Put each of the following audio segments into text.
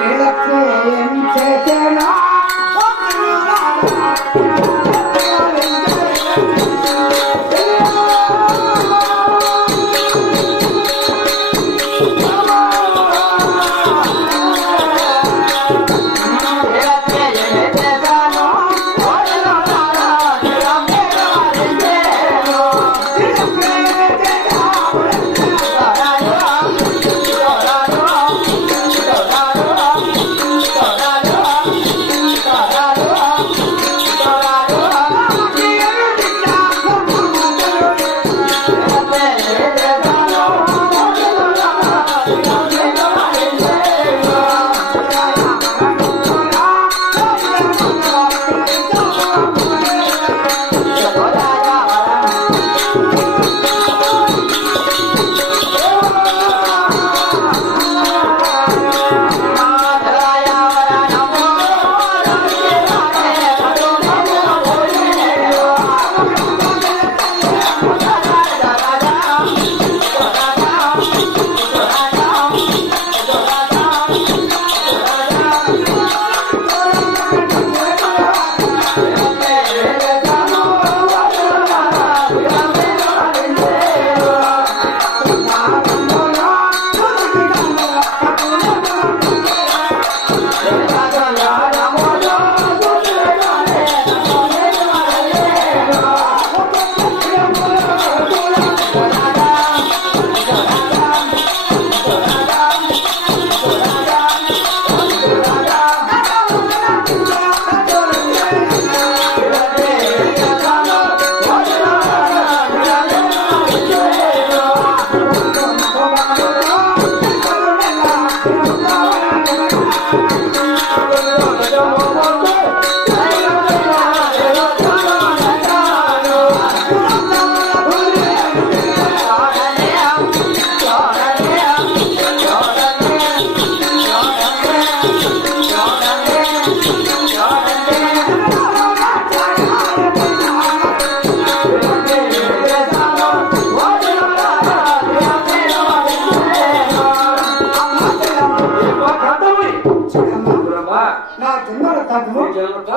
నా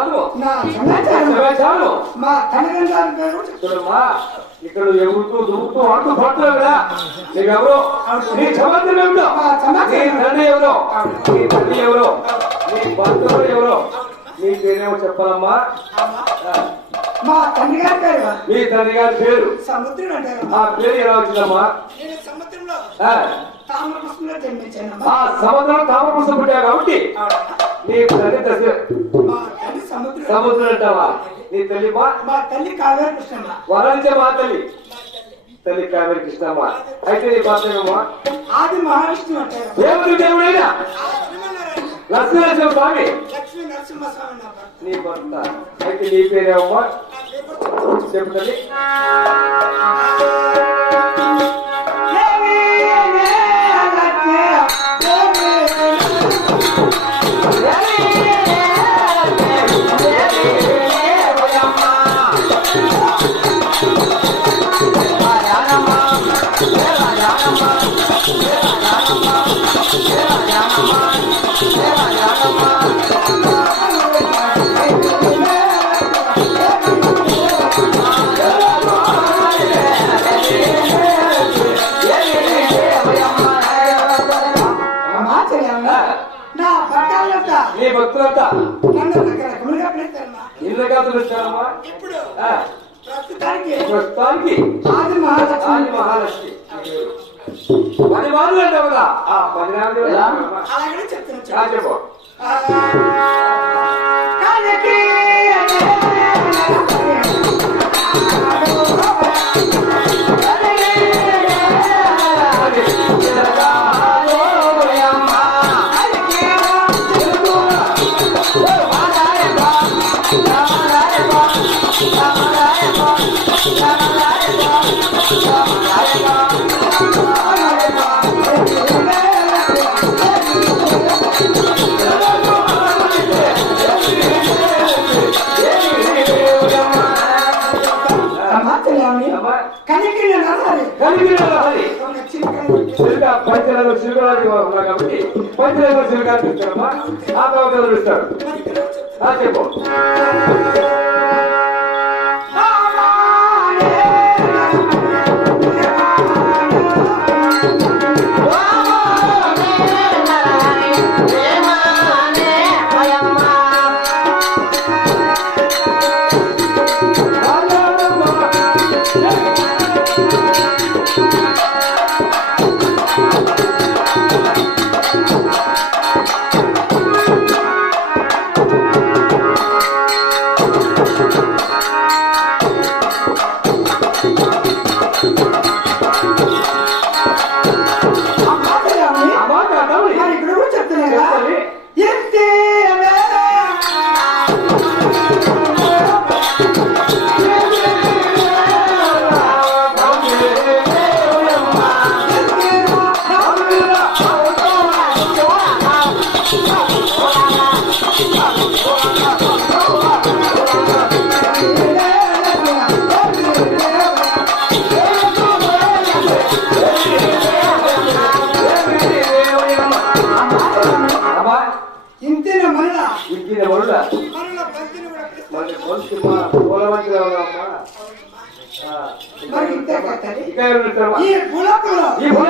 చాలు. నా సమాచారం చాలు. మా తల్లిదండ్రుల పేరు చూడమ్మా ఇక్కడ ఎగురుతూ దుమ్ముతూ ఆడుతూ పడుతున్నావు కదా? నీకెవరు నీ సమాధానం ఏమిటో? నీ తండ్రి ఎవరో? నీ తల్లి ఎవరో? నీ బంధువులు ఎవరో? నీ పేరేమో చెప్పాలమ్మా. మా తండ్రి గారి పేరు నీ తండ్రి గారి పేరు. సముద్రుడు అంటారు ఆ పేరు ఎలా వచ్చిందమ్మా? సముద్రంలో తామరపుష్పంలో జన్మించాను ఆ సముద్రం తామరపుసం పుట్టావు కాబట్టి నీ తల్లి దశ మా తల్లి సముద్రుడు సముద్రం. అంటావా నీ తల్లి మా తల్లి కావేరి కృష్ణమ్మ. వరంజ మా తల్లి. తల్లి కావేరి కృష్ణమ్మ. అయితే నీ పాత్రమమ్మా ఆది మహావిష్ణువు అంటారు దేవుడు దేవుడైనా? లక్ష్మీనరసింహ స్వామి లక్ష్మీ నరసింహస్వామి నా భర్త. అయితే నీ పేరేమమ్మా? నా పిలుస్తారమ్మా ఇల్లు కాదు ఇస్తారమ్మా ఇప్పుడు ఆ, ప్రస్తుతానికి ఆది మహాలక్ష్మి. ఆది మహాలక్ష్మి. పది వాళ్ళు అంటావు కదా ఆ పది నాలుగు చెప్తున్నా. చెప్పు. పంచరంగ శివగారికి ఉన్నారు కాబట్టి పంచరంగ శివగారికి ఇస్తారమ్మా ఆ తర్వాత ఎవరు ఇస్తారు మరి ఇక్కడ వచ్చి ఆ చెప్పు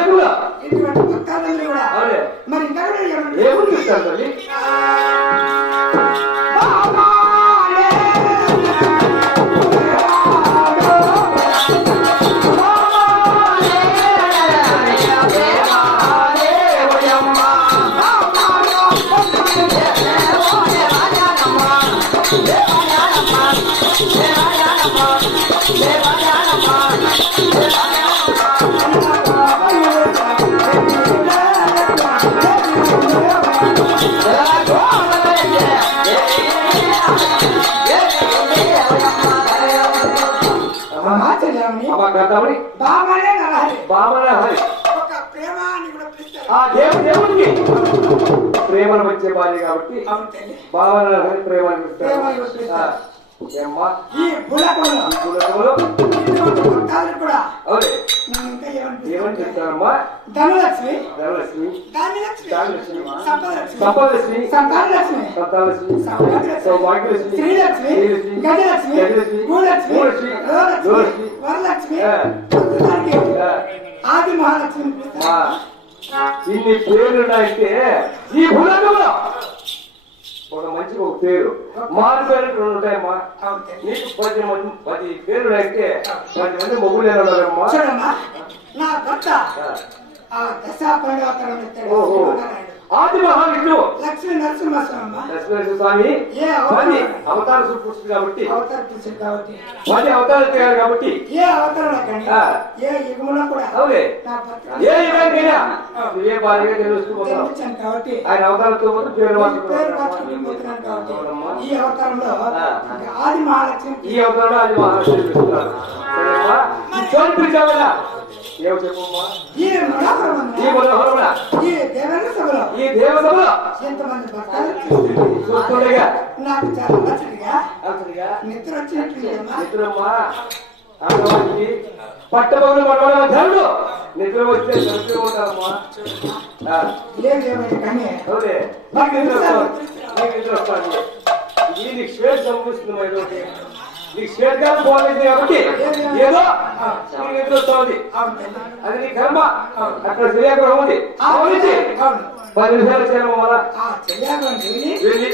కూడా ఏమంటారు? ఏముంది ఇస్తారు తల్లి కథమని బాగానే నడాలి బామన హరి ఒక ప్రేమ అని కూడా పిలుస్తారు ఆ దేవుడు దేవుడికి. ప్రేమను వచ్చే భార్య కాబట్టి భావన హరి ఇస్తారు ఇస్తారు. ఏమ్మా ఈ ఇటువంటి పక్కాలు కూడా ఇంకా ఏమంటారు? ఏమని చెప్తారమ్మా? ధనలక్ష్మి. ధనలక్ష్మి. ధాన్యలక్ష్మి ధాన్యలక్ష్మి, సంపదలక్ష్మి. సంపదలక్ష్మి. సంతానలక్ష్మి సంతానలక్ష్మి సౌభాగ్యలక్ష్మి, సౌభాగ్యలక్ష్మి శ్రీలక్ష్మి గజలక్ష్మి. భూలక్ష్మి భూలక్ష్మి, వరలక్ష్మి. ఆది మహాలక్ష్మి. ఇన్ని పేర్లున్నాయంటే ఈ భూలోకంలో ఒక మంచి ఒక పేరు మారు పేరు రెండు ఉంటాయమ్మా. నీకు పది మంది పది పేర్లు అయితే పది మంది మొగ్గులు చూడమ్మా నా భర్త ఆ. దశా పండుగ. ఆది మహావిష్ణువు లక్ష్మీ నరసింహస్వామి. స్వామి ఏ అవతారం? అవతార సుపురుషుడు కాబట్టి. అవతార పురుషుడు కాబట్టి. పది అవతారాలు తయారు కాబట్టి. ఏ ఆ. ఏ యుగంలో కూడా? అవునే ఏ యుగానికైనా ఏ భార్యగా తెలుస్తూ పోతాం జన్మించాను కాబట్టి. ఆయన అవతారంతో పేరు కాబట్టి. ఈ అవతారంలో ఆది మహాలక్ష్మి ఈ అవతారంలో సరేమ్మా ఈ చోటు పిలిచావా ఏమి చెప్పమ్మా ఈ మనోహరం ఈ మనోహరమున ఈ దేవేంద్ర సభలో ఈ దేవతలో ఎంతమంది భక్తులు చూస్తుండగా? నాకు చాలా నచ్చడిగా అంతటిగా నిద్ర వచ్చినట్టు మిత్రమ్మా ఆడవానికి పట్టబగులు మనవడ ధనుడు నిద్ర వస్తే నిద్ర ఉంటారమ్మా. లేదేమైనా కానీ అవునే. నీకు నిద్ర వస్తుంది నీకు నిద్ర వస్తుంది ఇది నీకు శ్వేత సంభవిస్తుంది ఏదో ఒకటి. నీకు కాలం పోలేదు కాబట్టి ఏదో నీకు. అది నీ కర్మ. అక్కడ శ్రీయాగ్రహం ఉంది. పది నిమిషాలు చేయడం చెల్లాగం వెళ్ళి.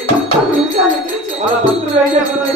భక్తులు ఏం చేస్తున్నారు